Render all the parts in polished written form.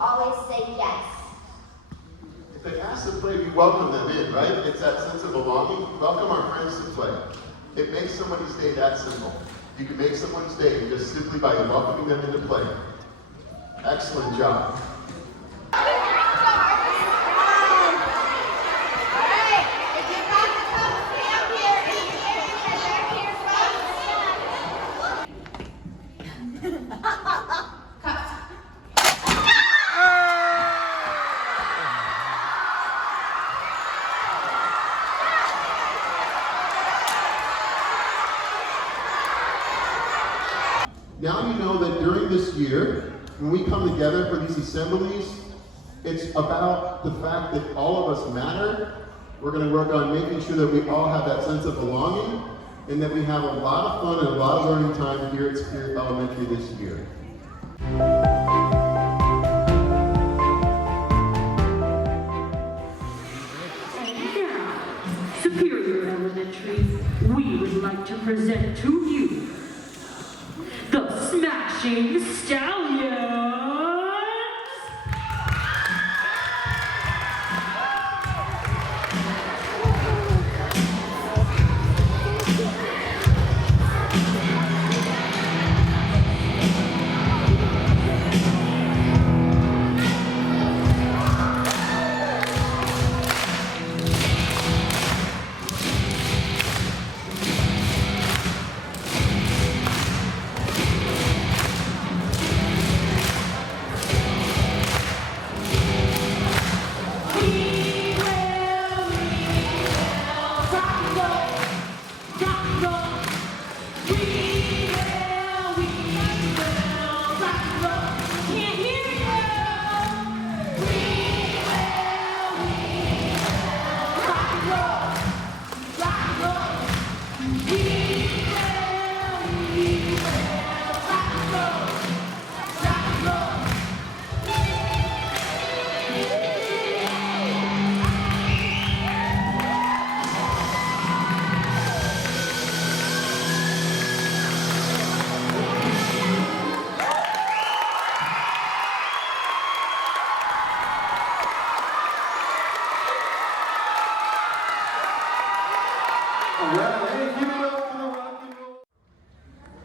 always say yes. If they ask to play, we welcome them in, right? It's that sense of belonging. We welcome our friends to play. It makes somebody's day that simple. You can make someone's day just simply by welcoming them into play. Excellent job. Now you know that during this year, when we come together for these assemblies, it's about the fact that all of us matter. We're going to work on making sure that we all have that sense of belonging and that we have a lot of fun and a lot of learning time here at Spirit Elementary this year. And now, Superior Elementary, we would like to present to you the Smashing Stallions!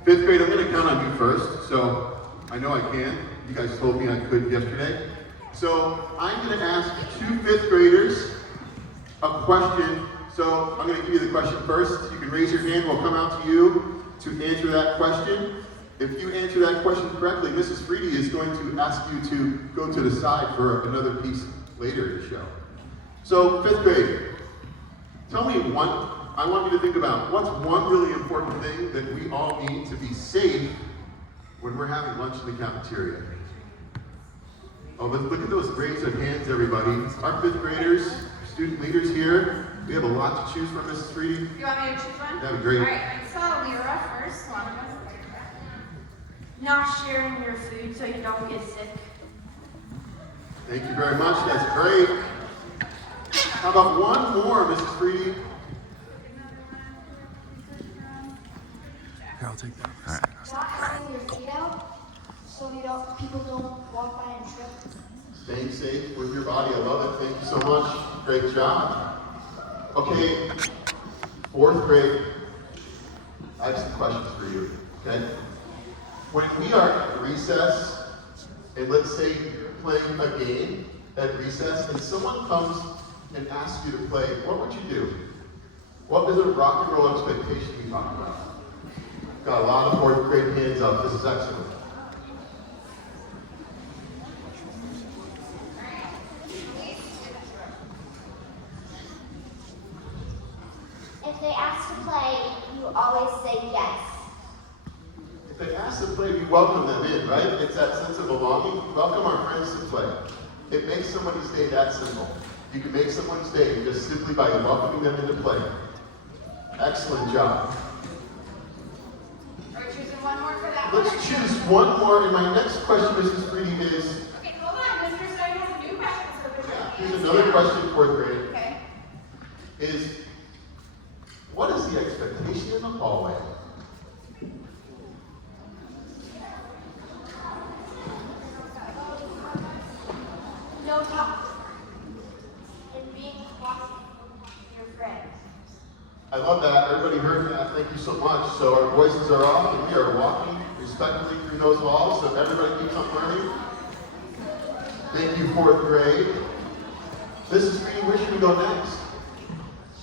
Fifth grade, I'm going to count on you first, so I know I can. You guys told me I could yesterday. So I'm going to ask two fifth graders a question. So I'm going to give you the question first. You can raise your hand. We'll come out to you to answer that question. If you answer that question correctly, Mrs. Freedy is going to ask you to go to the side for another piece later in the show. So fifth grade, tell me one. I want you to think about what's one really important thing that we all need to be safe when we're having lunch in the cafeteria. Oh, look at those raised hands, everybody. Our fifth graders, student leaders here, we have a lot to choose from, Mrs. Freedy. You want me to choose one? That'd be great. All right, so Lyra first. Not sharing your food so you don't get sick. Thank you very much. That's great. How about one more, Mrs. Freedy? I'll take that. All right. Not having your feet out so people don't walk by and trip. Staying safe with your body. I love it. Thank you so much. Great job. Okay, fourth grade. I have some questions for you, okay? When we are at recess, and let's say you're playing a game at recess, and someone comes and asks you to play, what would you do? What is a rock and roll expectation you talk about? Got a lot of fourth grade hands up. This is excellent. If they ask to play, you always say yes. If they ask to play, we welcome them in, right? It's that sense of belonging. We welcome our friends to play. It makes somebody's day that simple. You can make someone's day just simply by welcoming them into play. Excellent job. Are we choosing one more for that? Let's choose one more. And my next question, Mrs. Freedy, is... Okay, hold on. Mr. Stein has a new question. Here's another question, fourth grade. Okay. Is, what is the expectation in the hallway? no talk. And being quiet with your friends. I love that. Everybody heard that. Thank you so much. So our voices are off and we are walking respectfully through those halls. So everybody keeps on learning. Thank you, 4th grade. Mrs. Green, where should we go next?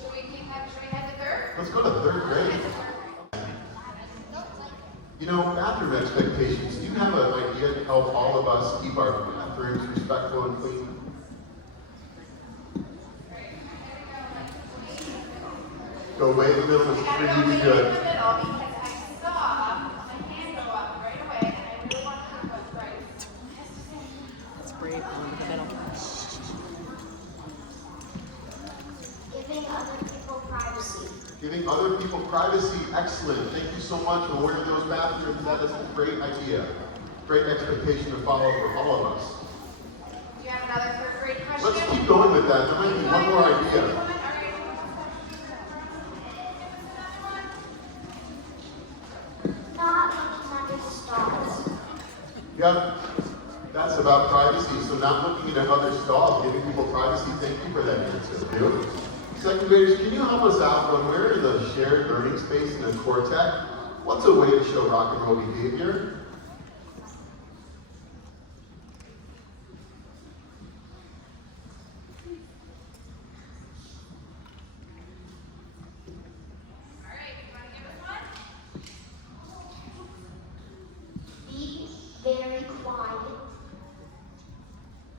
Should we head to third? Let's go to 3rd grade. You know, bathroom expectations. Do you have an idea to help all of us keep our bathrooms respectful and clean? Go way in the middle is I gotta pretty go way in good. the middle because I saw my hand go up right away and I really want to go right. Let's breathe into the middle. Giving other people privacy. Giving other people privacy, excellent. Thank you so much for wearing those bathrooms. That is a great idea. Great expectation to follow for all of us. Do you have another third grade question? Let's keep going with that. There might be one more idea. Not looking under the stars. Yep, that's about privacy. So not looking at other stalls, giving people privacy. Thank you for that answer, too. 2nd graders, can you help us out when we're in the shared learning space in the Cortex? What's a way to show rock and roll behavior? Be very quiet.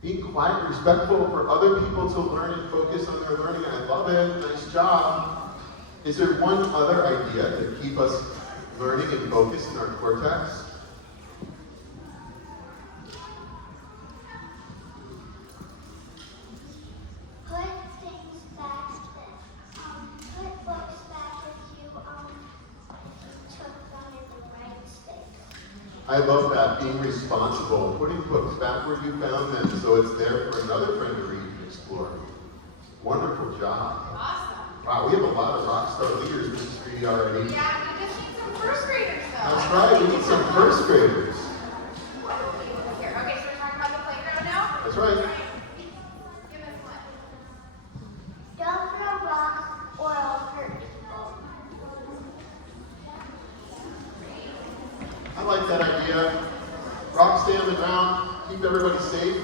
Being quiet and respectful for other people to learn and focus on their learning. I love it. Nice job. Is there one other idea to keep us learning and focused in our cortex? Put things back put books back if you took them in the right space. I love that, being responsible, putting books back where you found them so it's there for another friend to read and explore. Wonderful job. Awesome. Wow, we have a lot of rock star leaders, Mrs. Reedy, already. Yeah, we just need some first graders though. That's right, we need some first graders. Here, okay, so we're talking about the playground now? That's right. Give us one. Don't throw rocks or I'll hurt people. I like that idea. Rock stay on the ground, keep everybody safe.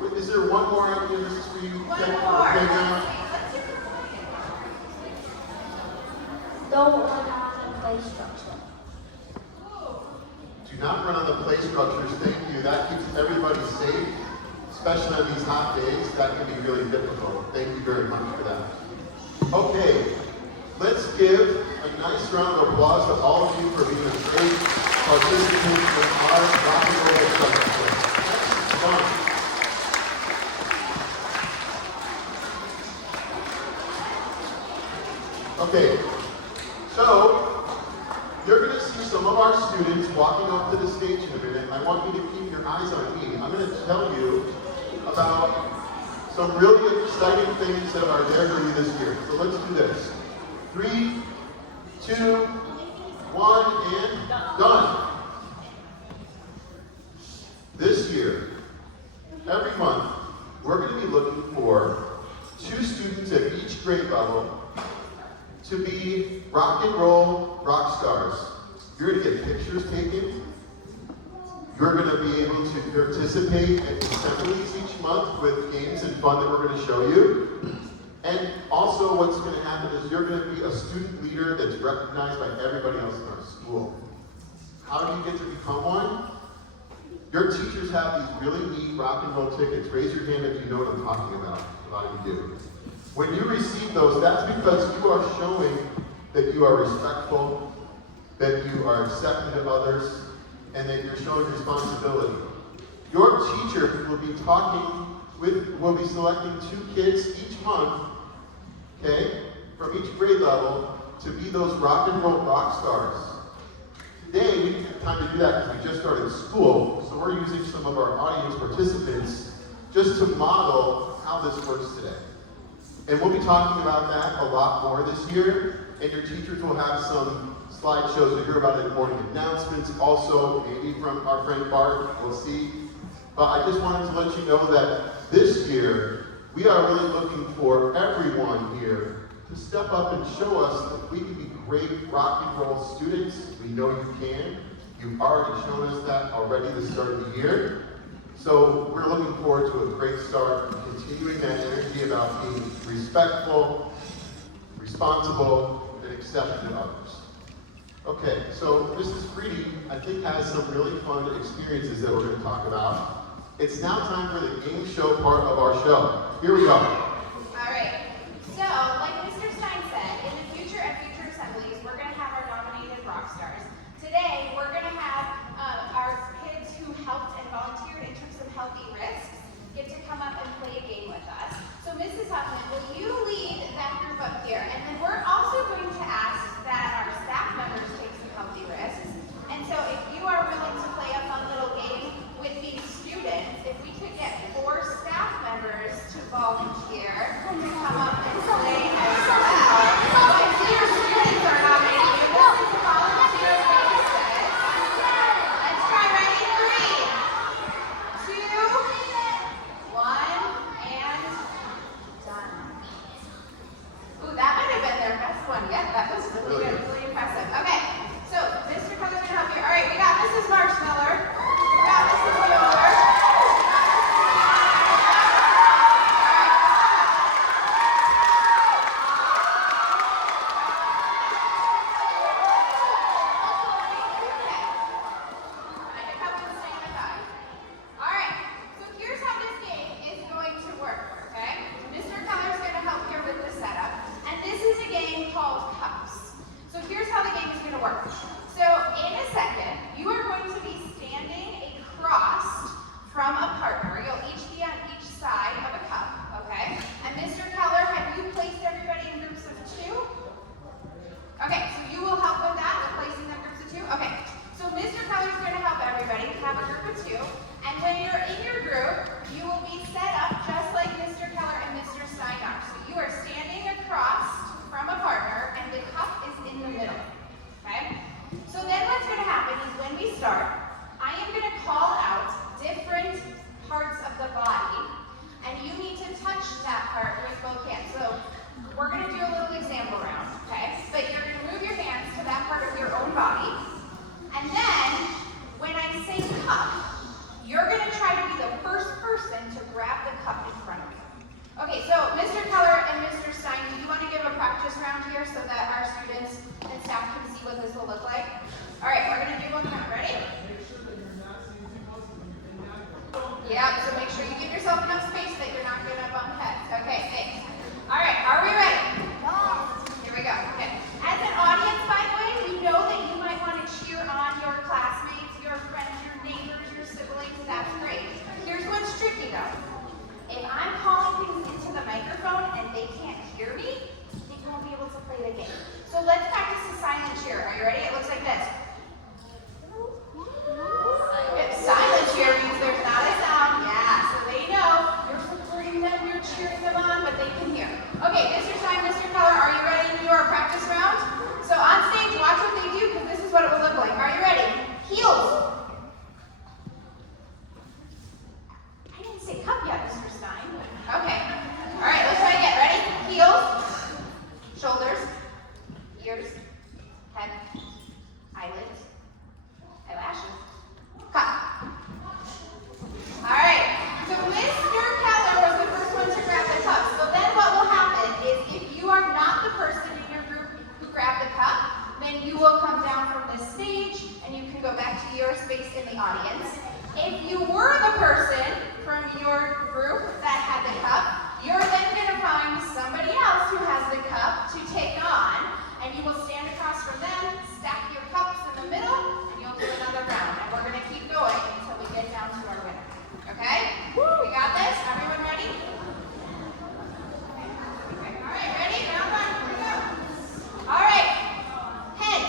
Wait, is there one more idea, Mrs. Reedy? One Okay, more. playground? Let's do the Don't run on the play structure. Do not run on the play structures, thank you. That keeps everybody safe, especially on these hot days. That can be really difficult. Thank you very much for that. Okay, let's give a nice round of applause to all of you for being a great participant in our rock and roll festival. That's fun. Okay, so you're going to see some of our students walking up to the stage in a minute. I want you to keep your eyes on me. I'm going to tell you about some really exciting things that are there for you this year. So let's do this. 3, 2, 1, and done. This year, every month, we're going to be looking for 2 students at each grade level to be rock and roll rock stars. You're going to get pictures taken. You're going to be able to participate in assemblies each month with games and fun that we're going to show you. And also what's going to happen is you're going to be a student leader that's recognized by everybody else in our school. How do you get to become one? Your teachers have these really neat rock and roll tickets. Raise your hand if you know what I'm talking about. A lot of you do. When you receive those, that's because you are showing that you are respectful, that you are accepting of others, and that you're showing responsibility. Your teacher will be selecting 2 kids each month, okay, from each grade level to be those rock and roll rock stars. Today, we didn't have time to do that because we just started school, so we're using some of our audience participants just to model how this works today. And we'll be talking about that a lot more this year, and your teachers will have some slideshows to hear about it in morning announcements, also maybe from our friend Bart, we'll see. But I just wanted to let you know that this year, we are really looking for everyone here to step up and show us that we can be great rock and roll students. We know you can. You've already shown us that already the start of the year. So we're looking forward to a great start, continuing that energy about being respectful, responsible, and accepting of others. Okay, so Mrs. Freedy, I think, has some really fun experiences that we're going to talk about. It's now time for the game show part of our show. Here we go. All right. So, like Mr. Stein said, in the future at future assemblies, we're going to have our nominated rock stars. Today, we're going to have our kids who helped and volunteered in terms of healthy risks get to come up and play a game with us. So, Mrs. Huffman, will you lead that group up here? And then we're also going to ask that our staff members take some healthy risks. And so, if you are willing to play a fun little game with these students, if we could get 4 staff members to volunteer to come up and play as well. So I see your students are nominating you. This is a volunteer basis. Let's try. Ready? 3, 2, 1, and done. Ooh, that might have been their best one yet. That was really good, really impressive. Okay, so Mr. Keller's gonna help you. All right, we got Mrs. Marshmiller. We got Mrs. Mueller. From a partner. You'll each be on each side of a cup, okay? And Mr. Keller, have you placed everybody in groups of 2? Okay, so you will help with that, with placing them in groups of 2? Okay, so Mr. Keller's going to help everybody have a group of 2. And when you're in your group, you will be set up just like Mr. Keller and Mr. Stein are. So you are standing across from a partner, and the cup is in the middle, okay? So then what's going to happen is when we start, I am going to call out different parts of the body, and you need to touch that part with both hands. So we're going to do a little example round, okay? But you're going to move your hands to that part of your own body, and then when I say cup, you're going to try to be the first person to grab the cup in front of you. Okay, so Mr. Keller and Mr. Stein, do you want to give a practice round here so that our students and staff can see what this will look like? All right, we're going to do one count. Ready? Yeah, so make sure you give yourself enough space that you're not going to bump heads. Okay, thanks. All right, are we ready? Here we go. Okay. As an audience, by the way, we know that you might want to cheer on your classmates, your friends, your neighbors, your siblings. That's great. Here's what's tricky, though. If I'm calling things into the microphone and they can't hear me, they won't be able to play the game. So let's practice the silent cheer. Are you ready? It looks like this. Silent cheer means there's not a sound. Yeah, so they know you're supporting them, you're cheering them on, but they can hear. Okay, Mr. Stein, Mr. Keller, are you ready to do our practice round? So on stage, watch what they do, because this is what it will look like. Are you ready? Heels. I didn't say cup yet, Mr. Stein. Okay. All right, let's try again. Ready? Heels. Shoulders. Ears. Head. Eyelids. Eyelashes. Cup. All right, so Mr. Keller was the first one to grab the cup. So then what will happen is if you are not the person in your group who grabbed the cup, then you will come down from this stage and you can go back to your space in the audience. If you were the person from your group that had the cup, you're then going to find somebody else who has the cup to take on, and you will stand across from them, stack your cups in the middle, and you'll do another round. And we're going to keep going until we get down to our winner. Okay? We got this? Everyone ready? All right, ready? Round 1. Here we go. All right. Head.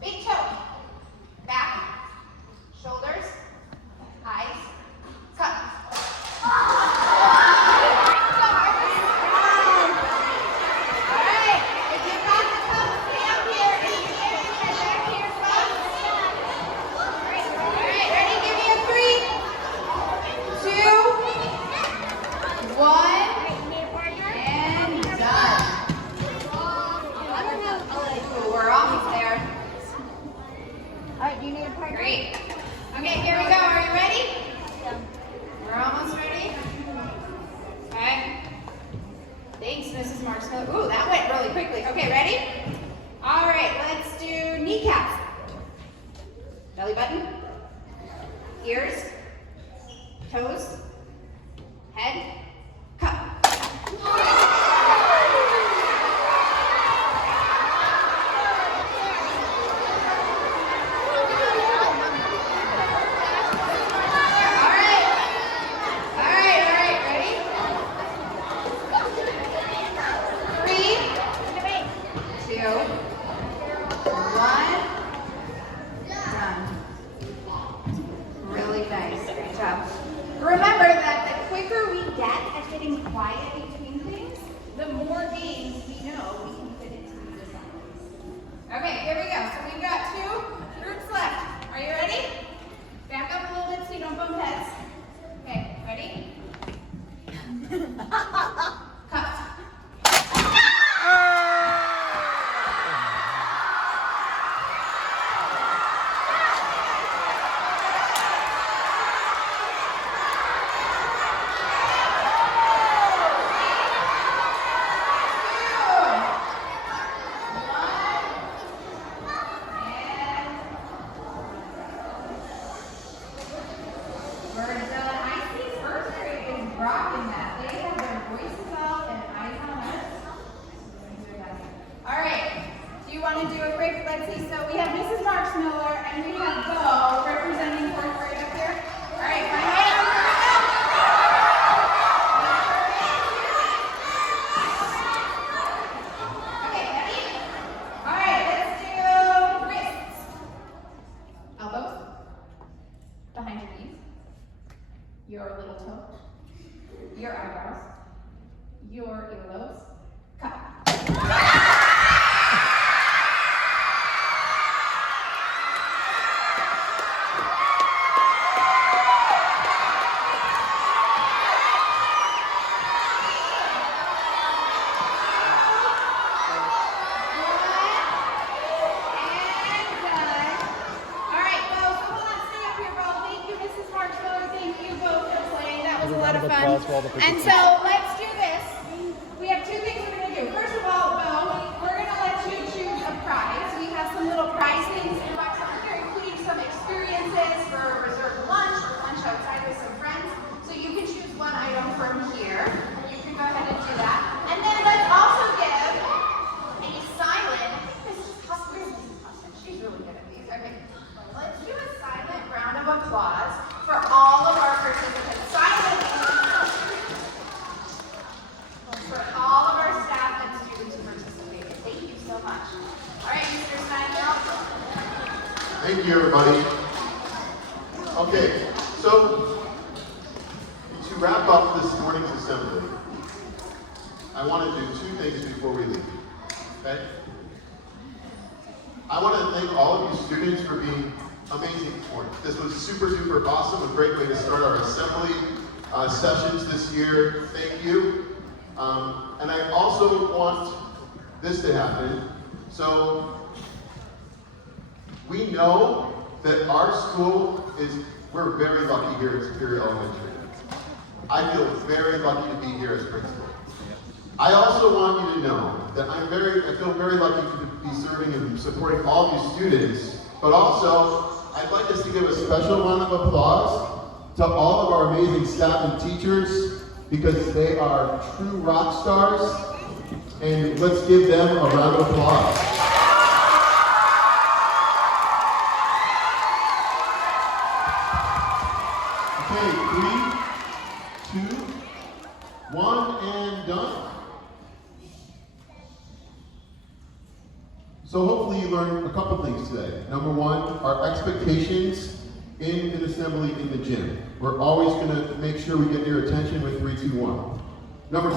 Big toe. Back. Shoulders. Eyes. Cup. Great. Okay, here we go. Are you ready? We're almost ready. Okay. Thanks, Mrs. Marshall. Ooh, that went really quickly. Okay, ready? All right, let's do kneecaps. Belly button. Ears. Toes. Head. Cup. Remember that the quicker we get at getting quiet between things, the more games we know we can fit into these assemblies. Okay, here we go. So we've got 2 groups left. Are you ready? Back up a little bit so you don't bump heads. Okay, ready? Cut. Rocking that. They have their voices out and eyes on us. All right. Do you want to do a quick, let's see. So we have Mrs. Marks Miller and we have Bo representing 4th grade up here. All right, my hand. Okay, ready? All right, let's do wrists. Elbows. Behind your knees. Your little toe. Your eyebrows, your earlobes, cut. And so let's do this. We have 2 things we're going to do. First of all, Bo, we're going to let you choose a prize. We have some little prize things in the box over here, including some experiences for reserved lunch or lunch outside with some friends. So you can choose one item from here, and you can go ahead and do that. And then let's also give a silent, Mrs. Costa, she's really good at these. Okay, let's do a silent round of applause for all of our participants. For all of our staff and students who participated. Thank you so much. All right, Mr. Steinfeld. Thank you, everybody. Okay, so to wrap up this morning's assembly, I want to do 2 things before we leave. Okay? I want to thank all of you students for being amazing this morning. This was super duper awesome, a great way to start our assembly sessions this year. Thank you. And I also want this to happen. So we know that our school we're very lucky here at Superior Elementary. I feel very lucky to be here as principal. I also want you to know that I feel very lucky to be serving and supporting all of you students, but also I'd like us to give a special round of applause to all of our amazing staff and teachers, because they are true rock stars, and let's give them a round of applause. Okay, 3, 2, 1, and done. So hopefully you learned a couple things today. Number 1, our expectations in an assembly in the gym. We're always going to make sure we get your attention with 3, 2, 1. Number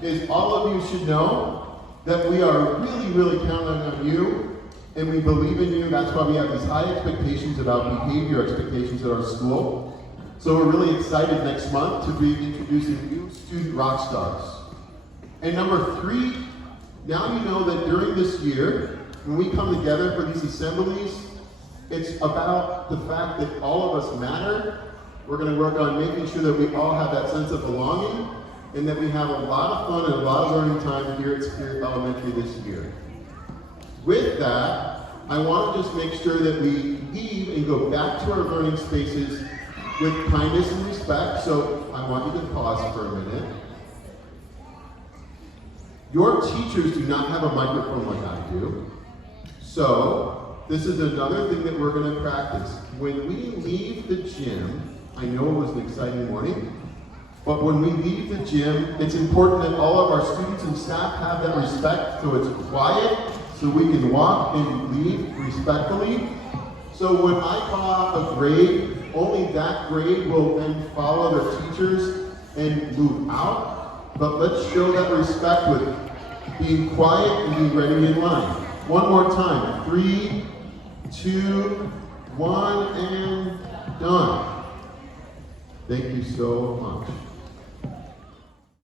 2 is all of you should know that we are really, really counting on you, and we believe in you. That's why we have these high expectations about behavior expectations at our school. So we're really excited next month to be introducing new student rock stars. And number 3, now you know that during this year, when we come together for these assemblies, It's about the fact that all of us matter. We're going to work on making sure that we all have that sense of belonging and that we have a lot of fun and a lot of learning time here at Spirit Elementary this year. With that, I want to just make sure that we leave and go back to our learning spaces with kindness and respect. So I want you to pause for a minute. Your teachers do not have a microphone like I do. So this is another thing that we're going to practice. When we leave the gym, I know it was an exciting morning, but when we leave the gym, it's important that all of our students and staff have that respect, so it's quiet, so we can walk and leave respectfully. So when I call out a grade, only that grade will then follow their teachers and move out. But let's show that respect with being quiet and being ready in line. One more time. 3, 2, 1, and done. Thank you so much.